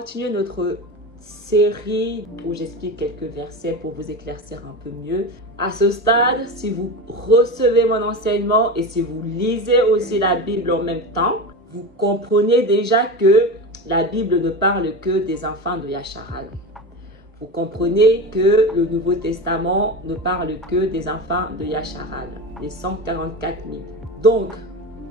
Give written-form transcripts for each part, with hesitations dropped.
continuer notre série où j'explique quelques versets pour vous éclaircir un peu mieux. À ce stade, si vous recevez mon enseignement et si vous lisez aussi la Bible en même temps, vous comprenez déjà que la Bible ne parle que des enfants de Yasharal. Vous comprenez que le Nouveau Testament ne parle que des enfants de Yasharal, les 144 000. Donc,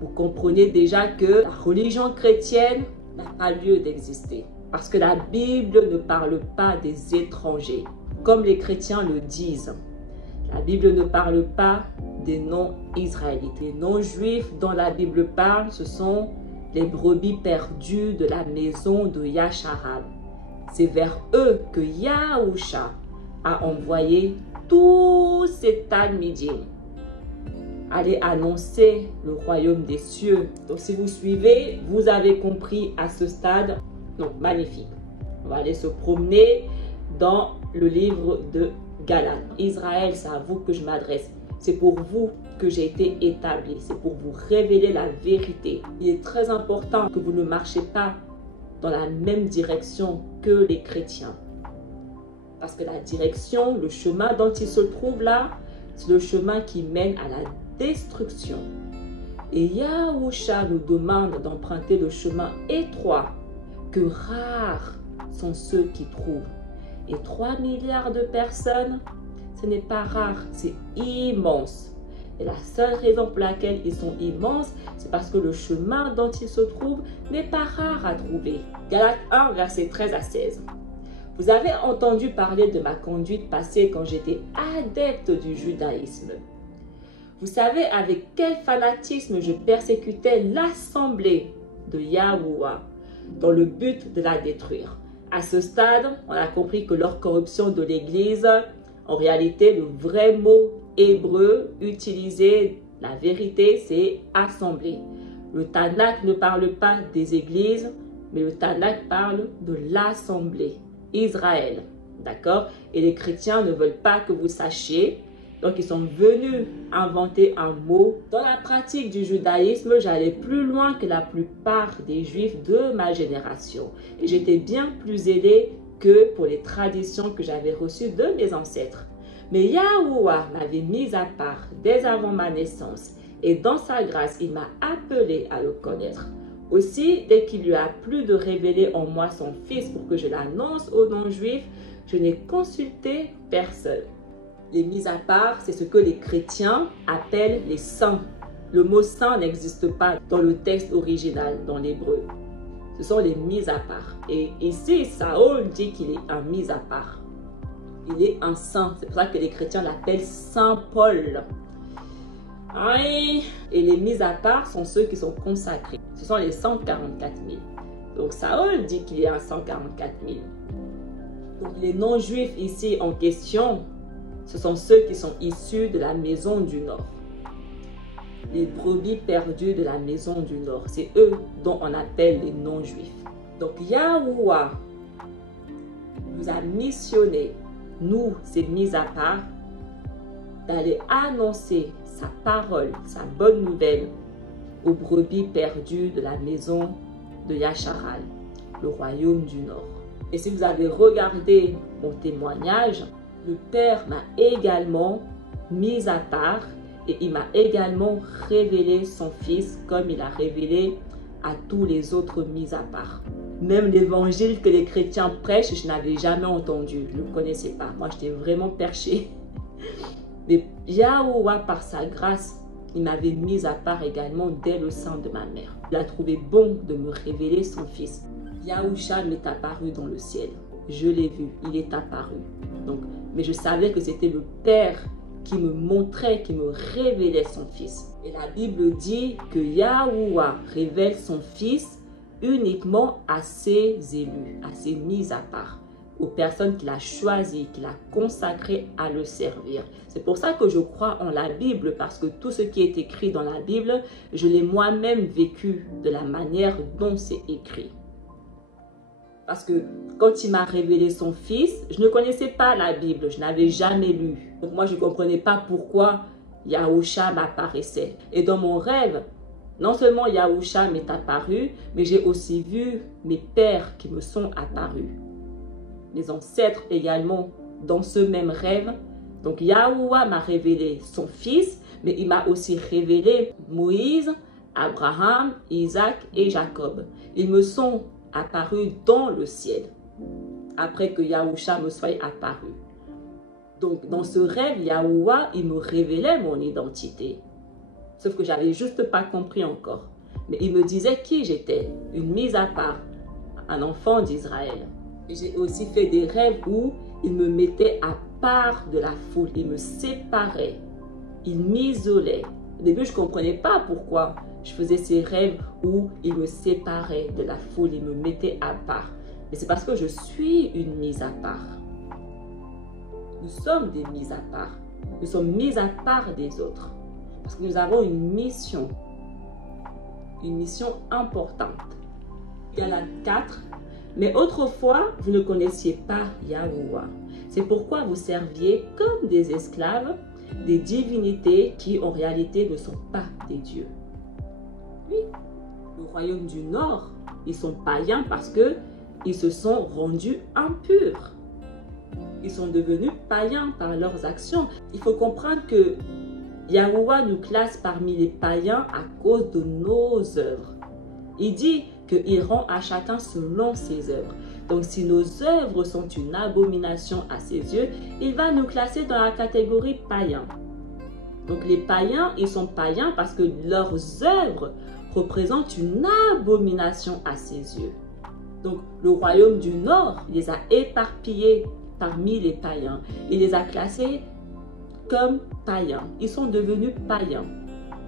vous comprenez déjà que la religion chrétienne n'a pas lieu d'exister. Parce que la Bible ne parle pas des étrangers, comme les chrétiens le disent. La Bible ne parle pas des non-israélites. Les non-juifs dont la Bible parle, ce sont les brebis perdues de la maison de Yasharal. C'est vers eux que Yahusha a envoyé tous ces talmidim. Allez annoncer le royaume des cieux. Donc si vous suivez, vous avez compris à ce stade. Donc magnifique. On va aller se promener dans le livre de Galates. Israël, c'est à vous que je m'adresse. C'est pour vous que j'ai été établi. C'est pour vous révéler la vérité. Il est très important que vous ne marchiez pas dans la même direction que les chrétiens. Parce que la direction, le chemin dont ils se trouvent là, c'est le chemin qui mène à la destruction. Et Yahusha nous demande d'emprunter le chemin étroit, que rares sont ceux qui trouvent. Et 3 milliards de personnes, ce n'est pas rare, c'est immense. Et la seule raison pour laquelle ils sont immenses, c'est parce que le chemin dont ils se trouvent n'est pas rare à trouver. Galates 1, versets 13 à 16. Vous avez entendu parler de ma conduite passée quand j'étais adepte du judaïsme. Vous savez avec quel fanatisme je persécutais l'assemblée de Yahuwah dans le but de la détruire. À ce stade, on a compris que leur corruption de l'Église, en réalité, le vrai mot hébreu utilisé, la vérité, c'est assemblée. Le Tanakh ne parle pas des églises, mais le Tanakh parle de l'assemblée, Israël. D'accord? Et les chrétiens ne veulent pas que vous sachiez. Donc, ils sont venus inventer un mot. Dans la pratique du judaïsme, j'allais plus loin que la plupart des juifs de ma génération. Et j'étais bien plus aidé que pour les traditions que j'avais reçues de mes ancêtres. Mais Yahuwah m'avait mis à part dès avant ma naissance. Et dans sa grâce, il m'a appelé à le connaître. Aussi, dès qu'il lui a plu de révéler en moi son Fils pour que je l'annonce aux non-juifs, je n'ai consulté personne. Les mises à part, c'est ce que les chrétiens appellent les saints. Le mot saint n'existe pas dans le texte original, dans l'hébreu. Ce sont les mises à part. Et ici, Saül dit qu'il est un mis à part. Il est un saint. C'est pour ça que les chrétiens l'appellent Saint Paul. Et les mises à part sont ceux qui sont consacrés. Ce sont les 144 000. Donc Saül dit qu'il est un 144 000. Donc les non-juifs ici en question, ce sont ceux qui sont issus de la maison du Nord. Les brebis perdues de la maison du Nord. C'est eux dont on appelle les non-juifs. Donc Yahuwah nous a missionnés, nous, c'est mis à part, d'aller annoncer sa parole, sa bonne nouvelle aux brebis perdues de la maison de Yasharal, le royaume du Nord. Et si vous avez regardé mon témoignage, le Père m'a également mis à part et il m'a également révélé son Fils comme il a révélé à tous les autres mis à part. Même l'évangile que les chrétiens prêchent, je n'avais jamais entendu. Je ne connaissais pas. Moi, j'étais vraiment perché. Mais Yahuwah, par sa grâce, il m'avait mis à part également dès le sein de ma mère. Il a trouvé bon de me révéler son Fils. Yahusha m'est apparu dans le ciel. Je l'ai vu, il est apparu. Donc, mais je savais que c'était le Père qui me montrait, qui me révélait son Fils. Et la Bible dit que Yahuwah révèle son Fils uniquement à ses élus, à ses mis à part, aux personnes qu'il a choisies, qu'il a consacrées à le servir. C'est pour ça que je crois en la Bible, parce que tout ce qui est écrit dans la Bible, je l'ai moi-même vécu de la manière dont c'est écrit. Parce que quand il m'a révélé son Fils, je ne connaissais pas la Bible, je n'avais jamais lu. Donc moi, je ne comprenais pas pourquoi Yahusha m'apparaissait. Et dans mon rêve, non seulement Yahusha m'est apparu, mais j'ai aussi vu mes pères qui me sont apparus. Mes ancêtres également dans ce même rêve. Donc Yahuwah m'a révélé son fils, mais il m'a aussi révélé Moïse, Abraham, Isaac et Jacob. Ils me sont apparus dans le ciel, après que Yahusha me soit apparu. Donc dans ce rêve, Yahuwah, il me révélait mon identité. Sauf que j'avais juste pas compris encore. Mais il me disait qui j'étais, une mise à part, un enfant d'Israël. J'ai aussi fait des rêves où il me mettait à part de la foule, il me séparait, il m'isolait. Au début, je ne comprenais pas pourquoi je faisais ces rêves où il me séparait de la foule, il me mettait à part. Mais c'est parce que je suis une mise à part. Nous sommes des mises à part. Nous sommes mis à part des autres. Parce que nous avons une mission importante. Galates 4. Mais autrefois, vous ne connaissiez pas Yahuwah. C'est pourquoi vous serviez comme des esclaves, des divinités qui en réalité ne sont pas des dieux. Oui, le royaume du Nord, ils sont païens parce qu'ils se sont rendus impurs. Ils sont devenus païens par leurs actions. Il faut comprendre que Yahuwah nous classe parmi les païens à cause de nos œuvres. Il dit qu'il rend à chacun selon ses œuvres. Donc si nos œuvres sont une abomination à ses yeux, il va nous classer dans la catégorie païen. Donc les païens, ils sont païens parce que leurs œuvres représentent une abomination à ses yeux. Donc le royaume du Nord les a éparpillés parmi les païens. Il les a classés comme païens. Ils sont devenus païens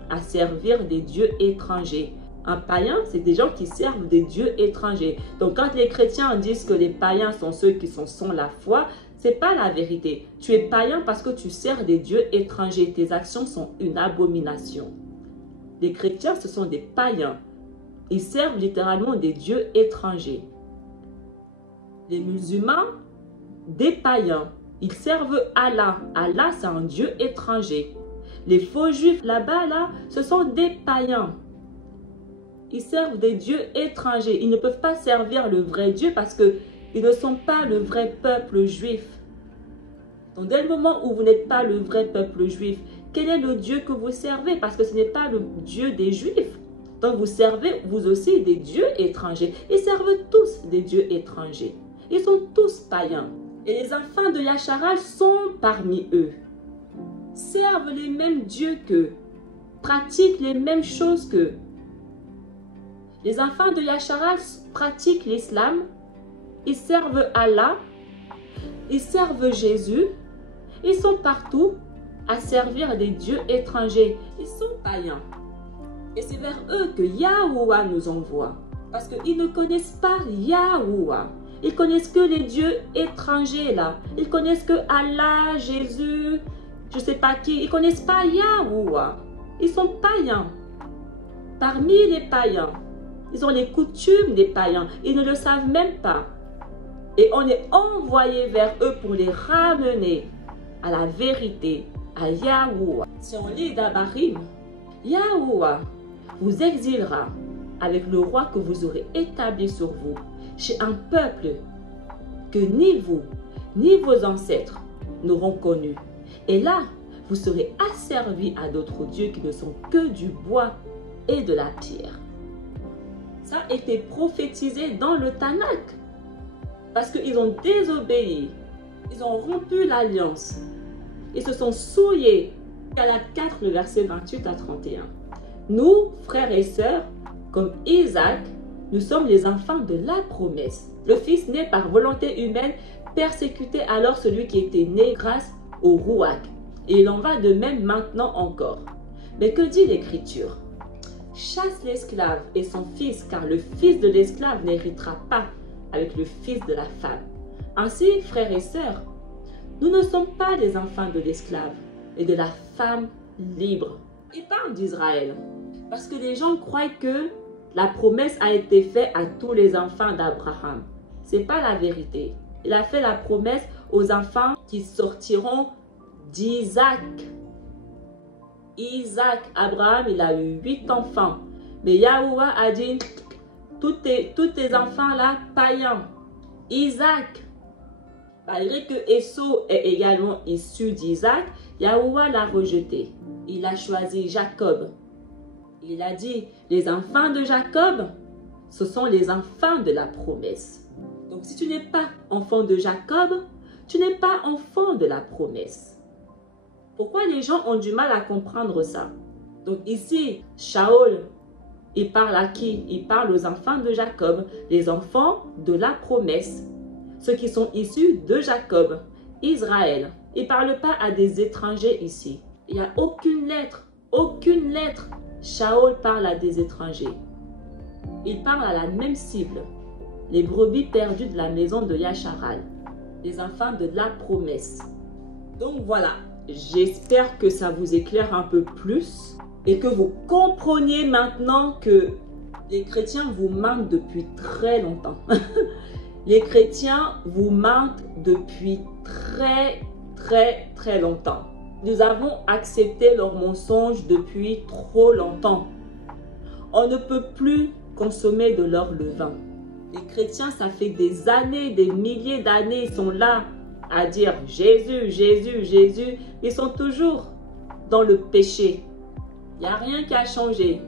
à servir des dieux étrangers. Un païen, c'est des gens qui servent des dieux étrangers. Donc quand les chrétiens disent que les païens sont ceux qui sont sans la foi, c'est pas la vérité. Tu es païen parce que tu sers des dieux étrangers. Tes actions sont une abomination. Les chrétiens, ce sont des païens. Ils servent littéralement des dieux étrangers. Les musulmans, des païens. Ils servent Allah. Allah, c'est un dieu étranger. Les faux juifs là-bas, là, ce sont des païens. Ils servent des dieux étrangers. Ils ne peuvent pas servir le vrai Dieu parce qu'ils ne sont pas le vrai peuple juif. Donc, dès le moment où vous n'êtes pas le vrai peuple juif, quel est le Dieu que vous servez? Parce que ce n'est pas le Dieu des Juifs. Donc, vous servez vous aussi des dieux étrangers. Ils servent tous des dieux étrangers. Ils sont tous païens. Et les enfants de Yasharal sont parmi eux. Servent les mêmes dieux qu'eux. Pratiquent les mêmes choses qu'eux. Les enfants de Yasharal pratiquent l'islam, ils servent Allah, ils servent Jésus, ils sont partout à servir des dieux étrangers. Ils sont païens. Et c'est vers eux que Yahuwah nous envoie. Parce qu'ils ne connaissent pas Yahuwah. Ils connaissent que les dieux étrangers là. Ils connaissent que Allah, Jésus, je ne sais pas qui. Ils ne connaissent pas Yahuwah. Ils sont païens. Parmi les païens, ils ont les coutumes des païens. Ils ne le savent même pas. Et on est envoyé vers eux pour les ramener à la vérité, à Yahuwah. Si on lit d'Abarim, Yahuwah vous exilera avec le roi que vous aurez établi sur vous, chez un peuple que ni vous, ni vos ancêtres n'auront connu. Et là, vous serez asservis à d'autres dieux qui ne sont que du bois et de la pierre. Ça a été prophétisé dans le Tanakh. Parce qu'ils ont désobéi. Ils ont rompu l'alliance. Ils se sont souillés. Galates 4, le verset 28 à 31. Nous, frères et sœurs, comme Isaac, nous sommes les enfants de la promesse. Le fils né par volonté humaine persécutait alors celui qui était né grâce au Rouach. Et il en va de même maintenant encore. Mais que dit l'Écriture? Chasse l'esclave et son fils, car le fils de l'esclave n'héritera pas avec le fils de la femme. Ainsi, frères et sœurs, nous ne sommes pas les enfants de l'esclave et de la femme libre. Il parle d'Israël parce que les gens croient que la promesse a été faite à tous les enfants d'Abraham. Ce n'est pas la vérité. Il a fait la promesse aux enfants qui sortiront d'Isaac. Isaac, Abraham, il a eu 8 enfants. Mais Yahuwah a dit, tous tes enfants là, païens, Isaac, malgré que Esau est également issu d'Isaac, Yahuwah l'a rejeté. Il a choisi Jacob. Il a dit, les enfants de Jacob, ce sont les enfants de la promesse. Donc si tu n'es pas enfant de Jacob, tu n'es pas enfant de la promesse. Pourquoi les gens ont du mal à comprendre ça? Donc ici, Shaol, il parle à qui? Il parle aux enfants de Jacob, les enfants de la promesse. Ceux qui sont issus de Jacob, Israël. Il ne parle pas à des étrangers ici. Il n'y a aucune lettre. Shaol parle à des étrangers. Il parle à la même cible. Les brebis perdues de la maison de Yasharal. Les enfants de la promesse. Donc voilà, j'espère que ça vous éclaire un peu plus et que vous compreniez maintenant que les chrétiens vous mentent depuis très longtemps. Les chrétiens vous mentent depuis très longtemps. Nous avons accepté leurs mensonges depuis trop longtemps. On ne peut plus consommer de leur levain. Les chrétiens, ça fait des années, des milliers d'années, ils sont là à dire Jésus, Jésus, Jésus. Ils sont toujours dans le péché. Il n'y a rien qui a changé.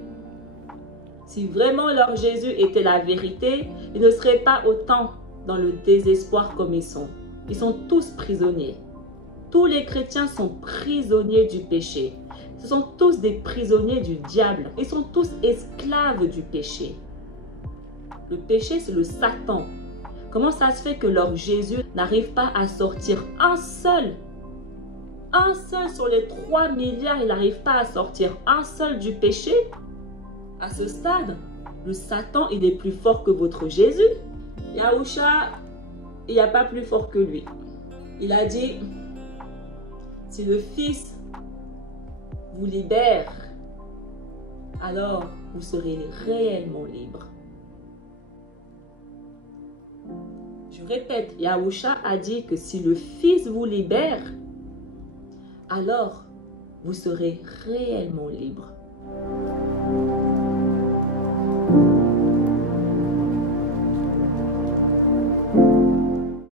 Si vraiment leur Jésus était la vérité, ils ne seraient pas autant dans le désespoir comme ils sont. Ils sont tous prisonniers. Tous les chrétiens sont prisonniers du péché. Ce sont tous des prisonniers du diable. Ils sont tous esclaves du péché. Le péché, c'est le Satan. Comment ça se fait que leur Jésus n'arrive pas à sortir un seul sur les 3 milliards, il n'arrive pas à sortir un seul du péché? À ce stade, le Satan, il est plus fort que votre Jésus. Yahusha, il n'y a pas plus fort que lui. Il a dit, si le Fils vous libère, alors vous serez réellement libre. Je répète, Yahusha a dit que si le Fils vous libère, alors vous serez réellement libre.